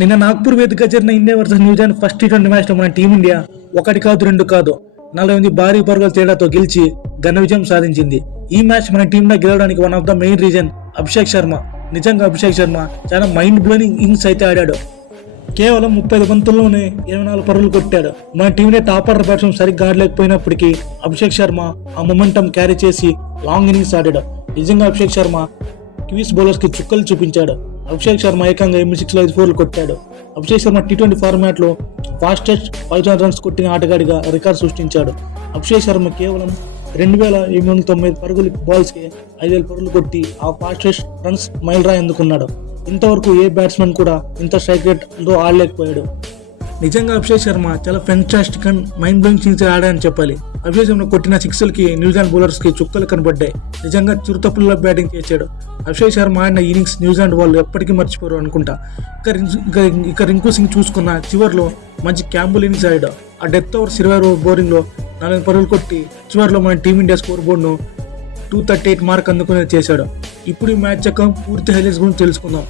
నిన్న నాగ్పూర్ వేదికగా జరిగిన India versus New Zealand first T20 match లో మన టీమిండియా ఒకటి కాదు రెండు కాదు 48 భారీ పరుగుల తేడాతో గెలిచి ఘన విజయం సాధించింది. ఈ మ్యాచ్ మన టీంలో గెలవడానికి one of the main reason Abhishek Sharma. నిజంగా అభిషేక్ శర్మ చాలా మైండ్ బ్లోయింగ్ ఇన్నింగ్స్ అయితే ఆడాడు. కేవలం 35 బంతుల్లోనే 24 పరుగులు కొట్టాడు. మన టీంలో టాప్ ఆర్డర్ బ్యాట్స్మెన్ సరిగ్గా ఆడలేకపోయినప్పటికీ అభిషేక్ శర్మ ఆ మొమెంటం క్యారీ చేసి లాంగ్ ఇన్నింగ్స్ ఆడాడు. నిజంగా అభిషేక్ శర్మ క్వీస్ బౌలర్స్ కి చుక్కలు చూపించాడు. అభిషేక్ శర్మ ఏకంగా 86 5 4 కొట్టాడు. అభిషేక్ శర్మ టీ20 ఫార్మాట్ లో ఫాస్టెస్ట్ 500 రన్స్ కొట్టిన ఆటగాడిగా రికార్డు సృష్టించాడు. అభిషేక్ శర్మ కేవలం 2790 పరుగులు బాల్స్ కి 5000 పరుగులు కొట్టి ఆ ఫాస్టెస్ట్ రన్స్ మైలురాయి అందుకున్నాడు. ఇంతవరకు ఏ బ్యాట్స్మెన్ కూడా ఇంత స్ట్రైక్ రేట్ తో ఆడలేకపోయాడు. నిజంగా అభిషేక్ శర్మ చాలా fantastic and mind blowing six ఆడాడని చెప్పాలి. అభిషేక్ శర్మ కొట్టిన సిక్స్లకి న్యూజిలాండ్ బౌలర్స్ కి చుక్కలు కనబడ్డాయి. నిజంగా చిరుతప్పుల్లో బ్యాటింగ్ చేశాడు. అభిషేక్ శర్మ ఆడిన ఇన్నింగ్స్ న్యూజిలాండ్ వాళ్ళు ఎప్పటికీ మర్చిపోరు అనుకుంటా. ఇక రింకు సింగ్ చూసుకున్న చివరిలో మంచి క్యాంబుల్ ఇన్నింగ్స్ ఆడాడు. ఆ డెత్ ఓవర్స్ 20 ఓవర్ బౌలింగ్ లో 40 పరుగులు కొట్టి చివరిలో మన టీమిండియా స్కోర్ బోర్డ్ ను 238 మార్క్ అందుకునేది చేశాడు. ఇప్పుడు ఈ మ్యాచ్ యొక్క పూర్తి హైలైట్స్ గురించి తెలుసుకుందాం.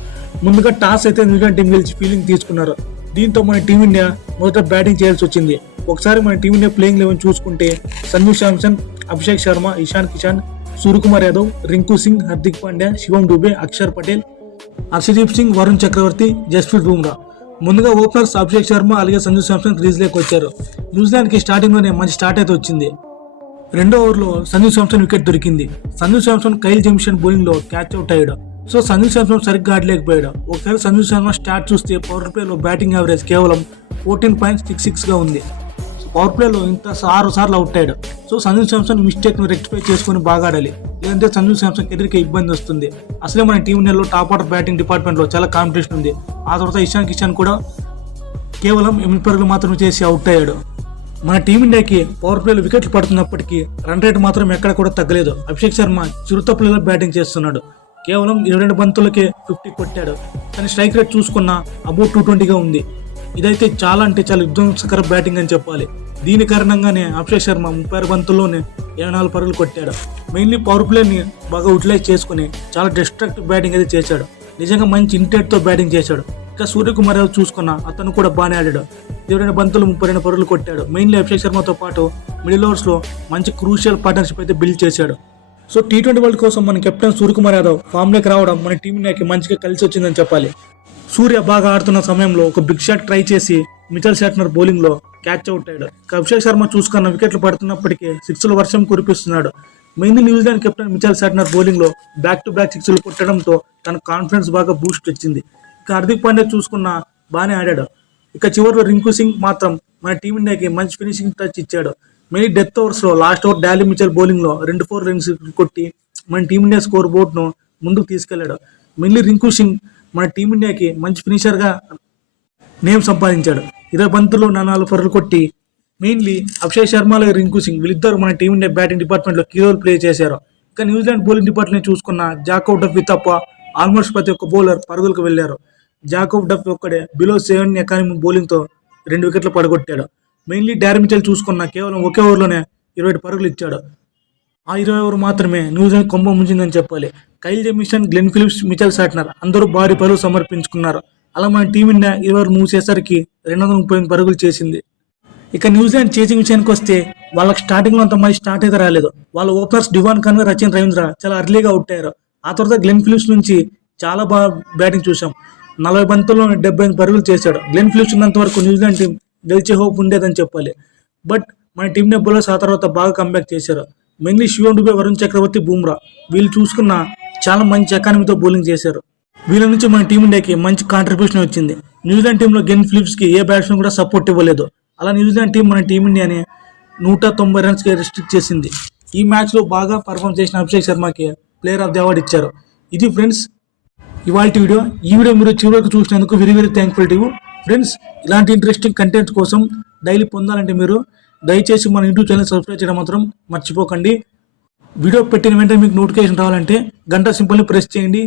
ముందుగా టాస్ అయితే న్యూజిలాండ్ టీం గెలిచి ఫీల్డింగ్ తీసుకున్నారు. దీంతో మన టీమిండియా మొదట బ్యాటింగ్ చేయాల్సి వచ్చింది. ఒకసారి మన టీమిండియా ప్లేయింగ్ 11 చూసుకుంటే సంజు శాంసన్, అభిషేక్ శర్మ, ఇషాన్ కిషాన్, సూర్యకుమార్ యాదవ్, రింకు సింగ్, హార్దిక్ పాండ్యా, శివం దుబే, అక్షర్ పటేల్, హర్షదీప్ సింగ్, వరుణ్ చక్రవర్తి, జస్ప్రీత్ బుమ్రా. ముందుగా ఓపెనర్స్ అభిషేక్ శర్మ అలాగే సంజు శాంసన్ క్రీజ్ లోకి వచ్చారు. న్యూజిలాండ్ కి స్టార్టింగ్ లోనే మంచి స్టార్ట్ అయితే వచ్చింది. రెండో ఓవర్లో సంజు శాంసన్ వికెట్ దొరికింది. సంజు శాంసన్ కైల్ జెమిషన్ బౌలింగ్ లో క్యాచ్ అవుట్ అయ్యాడు. సో సంజు శాంసన్ సరిగ్గా ఆడలేకపోయాడు. ఒకసారి సంజు శర్మ స్టార్ట్ చూస్తే పవర్ ప్లేలో బ్యాటింగ్ యావరేజ్ కేవలం 14.66 గా ఉంది. పవర్ ప్లేలో ఇంత 6 సార్లు అవుట్ అయ్యాడు. సో సంజు శాంసన్ మిస్టేక్ ను రెక్టిఫై చేసుకుని బాగా ఆడాలి, లేదంటే సంజు శాంసన్ కెరీర్కి ఇబ్బంది వస్తుంది. అసలే మన టీమిండియాలో టాప్ ఆర్డర్ బ్యాటింగ్ డిపార్ట్మెంట్ లో చాలా కాంపిటీషన్ ఉంది. ఆ తర్వాత ఇషాన్ కిషాన్ కూడా కేవలం 8 పరుగులు మాత్రమే చేసి అవుట్ అయ్యాడు. మన టీమిండియాకి పవర్ ప్లేలో వికెట్లు పడుతున్నప్పటికీ రన్ రేట్ మాత్రం ఎక్కడ కూడా తగ్గలేదు. అభిషేక్ శర్మ చిరుతప్పులలో బ్యాటింగ్ చేస్తున్నాడు. కేవలం 22 బంతులకే 50 కొట్టాడు. కానీ స్ట్రైక్ రేట్ చూసుకున్న అబౌట్ 220గా ఉంది. ఇదైతే చాలా అంటే చాలా విధ్వంసకర బ్యాటింగ్ అని చెప్పాలి. దీని కారణంగానే అభిషేక్ శర్మ 36 బంతుల్లోనే 24 పరుగులు కొట్టాడు. మెయిన్లీ పవర్ ప్లేని బాగా యూటిలైజ్ చేసుకుని చాలా డిస్ట్రక్టివ్ బ్యాటింగ్ అయితే చేశాడు. నిజంగా మంచి ఇంటెంట్ తో బ్యాటింగ్ చేశాడు. ఇక సూర్యకుమార్ యాదవ్ చూసుకున్న అతను కూడా బాగానే ఆడాడు. 22 బంతులు 32 పరుగులు కొట్టాడు. మెయిన్లీ అభిషేక్ శర్మతో పాటు మిడిల్ ఓవర్స్ లో మంచి క్రూషియల్ పార్ట్నర్షిప్ అయితే బిల్డ్ చేశాడు. సో టీ20 వరల్డ్ కోసం మన కెప్టెన్ సూర్యకుమార్ యాదవ్ ఫామ్ లోకి రావడం మన టీమిండియాకి మంచిగా కలిసి వచ్చిందని చెప్పాలి. సూర్య బాగా ఆడుతున్న సమయంలో ఒక బిగ్ షాట్ ట్రై చేసి మిచెల్ శాట్నర్ బౌలింగ్ లో క్యాచ్ అవుట్ అయ్యాడు. అభిషేక్ శర్మ చూసుకున్న వికెట్లు పడుతున్నప్పటికీ 6ల వర్షం కురిపిస్తున్నాడు. Mainly New Zealand captain Mitchell Santner bowling లో బ్యాక్ టు బ్యాక్ 6లు కొట్టడంతో తన కాన్ఫిడెన్స్ బాగా బూస్ట్ వచ్చింది. ఇక హార్దిక్ పాండ్యా చూసుకున్న బాగానే ఆడాడు. ఇక చివరిలో రింకు సింగ్ మాత్రం మన టీమిండియాకి మంచి ఫినిషింగ్ టచ్ ఇచ్చాడు. మెయిన్ డెత్ ఓవర్స్ లో last over Dolly Mitchell bowling లో 2-4 రన్స్ కొట్టి మన టీమిండియా స్కోర్ బోర్డ్ ను ముందుకు తీసుకెళ్లాడు. మెయిన్లీ రింకు సింగ్ మన టీమిండియాకి మంచి ఫినిషర్ గా నేమ్ సంపాదించాడు. 20 బంతుల్లో 4 పరుగులు కొట్టి మెయిన్లీ అభిషేక్ శర్మ అలాగే రింకు సింగ్ వీళ్ళిద్దరు మన టీమిండియా బ్యాటింగ్ డిపార్ట్మెంట్ లో కీ రోల్ ప్లే చేశారు. ఇక న్యూజిలాండ్ బౌలింగ్ డిపార్ట్మెంట్ చూసుకున్న జాకబ్ డఫ్ తప్ప ఆల్మోస్ట్ ప్రతి ఒక్క బౌలర్ పరుగులకు వెళ్లారు. జాకబ్ డఫ్ ఒక్కడే బిలో 7 ఎకానమీ బౌలింగ్ తో 2 వికెట్లు పడగొట్టాడు. మెయిన్లీ డారీ మిచెల్ చూసుకున్న కేవలం ఒకే ఓవర్లోనే 27 పరుగులు ఇచ్చాడు. ఆ 20 ఓవర్ మాత్రమే న్యూజిలాండ్ కొంబ ముంచిందని చెప్పాలి. Kyle Jamieson, Glenn Phillips, Mitchell Santner అందరూ భారీ పరుగులు సమర్పించుకున్నారు. అలా మన టీమిండియా 20 ఓవర్ మూసేసరికి 238 పరుగులు చేసింది. ఇక న్యూజిలాండ్ చేసింగ్ విషయానికి వస్తే వాళ్ళకి స్టార్టింగ్ లో అంత మంచి స్టార్ట్ అయితే రాలేదు. వాళ్ళ openers Devon Conway, Rachin Ravindra చాలా అర్లీగా అవుట్ అయ్యారు. ఆ తర్వాత గ్లెన్ ఫిలిప్స్ నుంచి చాలా బాగా బ్యాటింగ్ చూసాం. 40 బంతుల్లో 75 పరుగులు చేశాడు. గ్లెన్ ఫిలిప్స్ ఉన్నంత వరకు న్యూజిలాండ్ టీం గెలిచే హోప్ ఉండేదని చెప్పాలి. బట్ మన టీంనే బౌలర్స్ ఆ తర్వాత బాగా కంబ్యాక్ చేశారు. మెయిన్లీ శివం దుబే, వరుణ్ చక్రవర్తి, బుమ్రా వీళ్ళు చూసుకున్న చాలా మంచి ఎకానమీతో బౌలింగ్ చేశారు. వీళ్ళ నుంచి మన టీమిండియాకి మంచి కాంట్రిబ్యూషన్ వచ్చింది. న్యూజిలాండ్ టీంలో గ్లెన్ ఫిలిప్స్ కి ఏ బ్యాట్స్మెన్ కూడా సపోర్ట్ ఇవ్వలేదు. అలా న్యూజిలాండ్ టీం మన టీమిండియాని 190 రన్స్ కి రెస్ట్రిక్ట్ చేసింది. ఈ మ్యాచ్ లో బాగా పర్ఫామ్ చేసిన అభిషేక్ శర్మకి ప్లేయర్ ఆఫ్ ది అవార్డు ఇచ్చారు. ఇది ఫ్రెండ్స్ ఇవాళ వీడియో. ఈ వీడియో మీరు చివరికి చూసినందుకు very very thankful to you friends. ఇలాంటి ఇంట్రెస్టింగ్ కంటెంట్ కోసం డైలీ పొందాలంటే మీరు దయచేసి మన యూట్యూబ్ ఛానల్ సబ్స్క్రైబ్ చేయడం మాత్రం మర్చిపోకండి. వీడియో పెట్టిన వెంటనే మీకు నోటిఫికేషన్ రావాలంటే గంట సింపుల్ని ప్రెస్ చేయండి.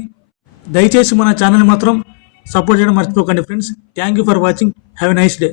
దయచేసి మన ఛానల్ మాత్రం సపోర్ట్ చేయడం మర్చిపోకండి friends. Thank you for watching. Have a nice day.